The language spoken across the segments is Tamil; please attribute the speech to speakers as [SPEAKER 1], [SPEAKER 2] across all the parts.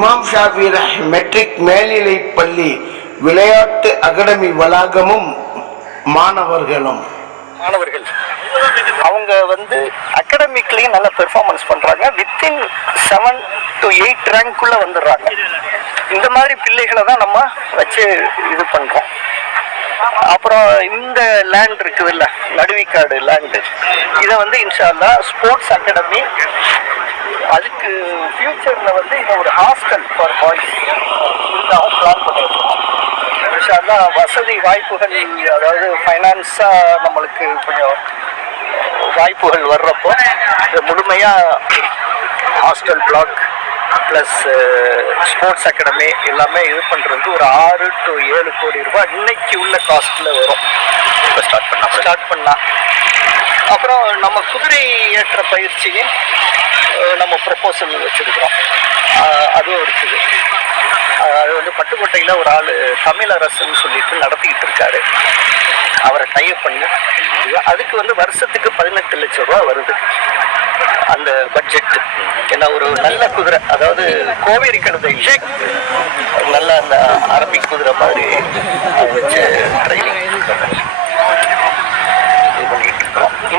[SPEAKER 1] இமாம் ஷாஃபி மெட்ரிக் மேல்நிலை பள்ளி விளையாட்டு அகாடமி வளாகமும் மாணவர்களும்.
[SPEAKER 2] மாணவர்கள். அவங்க வந்து அகாடமிக்லயும் நல்ல பெர்ஃபார்மன்ஸ் பண்றாங்க. வித்தின் செவன் டு எயிட் ரேங்க்குள்ள வந்துடுறாங்க. இந்த மாதிரி பிள்ளைகளை தான் நம்ம வச்சு இது பண்றோம். அப்புறம் இந்த லேண்ட் இருக்குதுல்ல நடுவிக்காடு லேண்டு இதை வந்து இன்ஷால்லா ஸ்போர்ட்ஸ் அகாடமி அதுக்கு ஃபியூச்சரில் வந்து இதை ஒரு ஹாஸ்டல் ஃபார் பாய்ஸ் இதுக்காகவும் பிளான் பண்ணியிருக்கோம் இன்ஷால்லா வசதி வாய்ப்புகள் அதாவது ஃபைனான்ஸாக நம்மளுக்கு கொஞ்சம் வாய்ப்புகள் வர்றப்போ இது முழுமையாக hostel block plus sports academy எல்லாமே இது பண்ணுறது ஒரு ஆறு டு ஏழு கோடி ரூபாய் இன்னைக்கு உள்ள காஸ்ட்டில் வரும். இப்போ ஸ்டார்ட் பண்ணலாம். ஸ்டார்ட் பண்ணலாம். அப்புறம் நம்ம குதிரை ஏற்ற பயிற்சி நம்ம ப்ரொப்போசல் வச்சுருக்கிறோம். அதுவும் இருக்குது. அது வந்து பட்டுக்கோட்டையில் ஒரு ஆள் தமிழரசுன்னு சொல்லிட்டு நடத்திக்கிட்டு இருக்காரு. அவரை டைப் பண்ணி. அதுக்கு வந்து வருஷத்துக்கு பதினெட்டு லட்சம் ரூபா வருது. அந்த பட்ஜெட் ஏன்னா ஒரு நல்ல குதிரை அதாவது கோவேரி கழுதை. நல்ல அந்த அரபிக் குதிரை மாதிரி வச்சு ட்ரைனிங்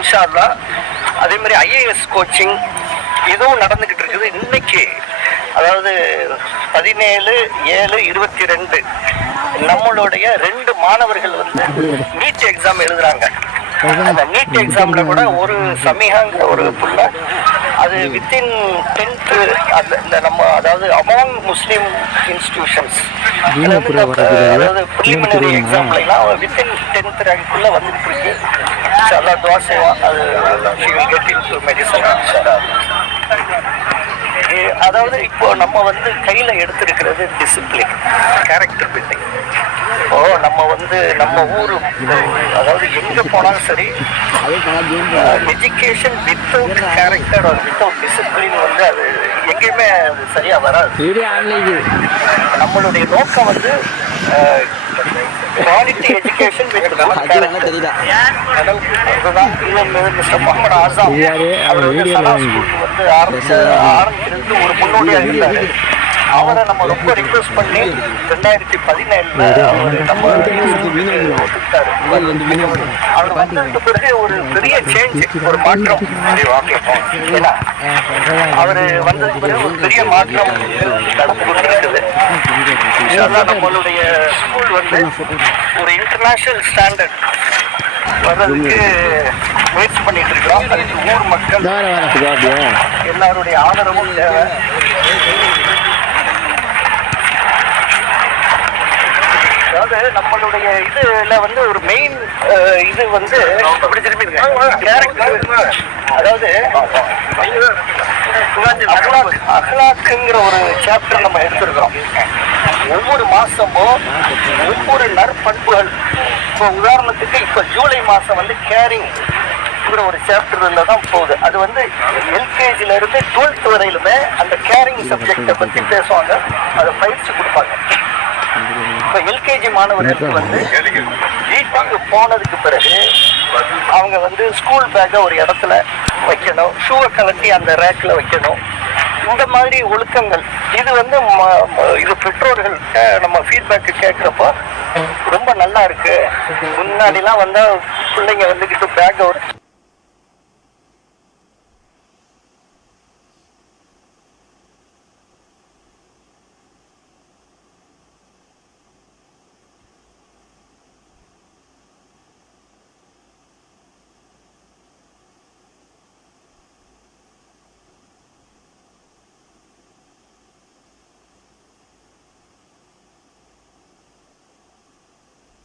[SPEAKER 2] இன்ஷால்லா இன்ஷா அதே மாதிரி ஐஏஎஸ் கோச்சிங் இதுவும் நடந்துக்கிட்டு இருக்குது. இன்னைக்கு அதாவது பதினேழு ஏழு இருபத்தி ரெண்டு நம்மளுடைய ரெண்டு மாணவர்கள் வந்து நீட் எக்ஸாம் எழுதுறாங்க. அந்த நீட் எக்ஸாம்ல கூட ஒரு சமீகாங்கிற ஒரு புள்ள அது வித்தின் டென்த்து அந்த இந்த நம்ம அதாவது அமாங் முஸ்லீம் இன்ஸ்டிடியூஷன்ஸ் அதாவது ப்ரிலிமினரி எக்ஸாம்லாம் வித்தின் டென்த் ரேங்க்குள்ள வந்துட்டு இருக்கு. நல்லா துவா செய்வோம் அது get into medicine ஏ- அதாவது இப்போ நம்ம வந்து கையில எடுத்திருக்கிறது டிசிப்ளின் கேரக்டர் பில்டிங் இப்போ நம்ம வந்து நம்ம ஊரு அதாவது எங்க போனாலும் சரி education without character without discipline வந்து அது எங்கேயுமே அது சரியா வராது. நம்மளுடைய நோக்கம் வந்து குவாலிட்டி எஜுகேஷன் வித் அதுதான் மிஸ்டர் முகமது ஆசாம்? அவர் வந்து ஆரம்பிச்சு ஆரம்பிச்சிருந்து ஒரு முன்னோடியாக இருந்தாரு. அவரை நம்ம ரொம்ப ரிக்வெஸ்ட் பண்ணி ரெண்டாயிரத்தி பதினேழுல நம்ம. அவர் வந்ததுக்கு பிறகு ஒரு பெரிய சேஞ்ச் ஒரு மாற்றம். ஏன்னா அவர் வந்ததுக்கு பிறகு ஒரு பெரிய மாற்றம் நடந்து கொண்டிருக்குது இன்ஷால்லா நம்மளுடைய ஸ்கூல் வந்து ஒரு இன்டர்நேஷனல் ஸ்டாண்டர்ட் வர்றதுக்கு முயற்சி பண்ணிட்டு இருக்கோம் அதுக்கு ஊர் மக்கள் எல்லாருடைய ஆதரவும் தேவை. அதாவது நம்மளுடைய இதுல வந்து ஒரு மெயின் இது வந்து அப்படி அதாவது அகலாக்குங்கிற ஒரு சாப்டர் நம்ம எடுத்திருக்கிறோம். ஒவ்வொரு மாசமும் ஒவ்வொரு நற்பண்புகள். இப்போ உதாரணத்துக்கு இப்போ ஜூலை மாசம் வந்து கேரிங் ஒரு சாப்டர்ல தான் போகுது. அது வந்து எல்கேஜில இருந்து டுவெல்த் வரையிலுமே அந்த கேரிங் சப்ஜெக்டை பத்தி பேசுவாங்க. அதை பயிற்சி கொடுப்பாங்க. இப்போ எல்கேஜி மாணவர்களுக்கு வந்து வீட்டுக்கு போனதுக்கு பிறகு அவங்க வந்து ஸ்கூல் பேக்கை ஒரு இடத்துல வைக்கணும். ஷூவை கலட்டி அந்த ரேக்கில் வைக்கணும். இந்த மாதிரி ஒழுக்கங்கள். இது வந்து இது பெற்றோர்கள் நம்ம ஃபீட்பேக் கேட்குறப்போ ரொம்ப நல்லா இருக்கு. முன்னாடிலாம் வந்தால் பிள்ளைங்க வந்துக்கிட்டு பேக்கை ஒரு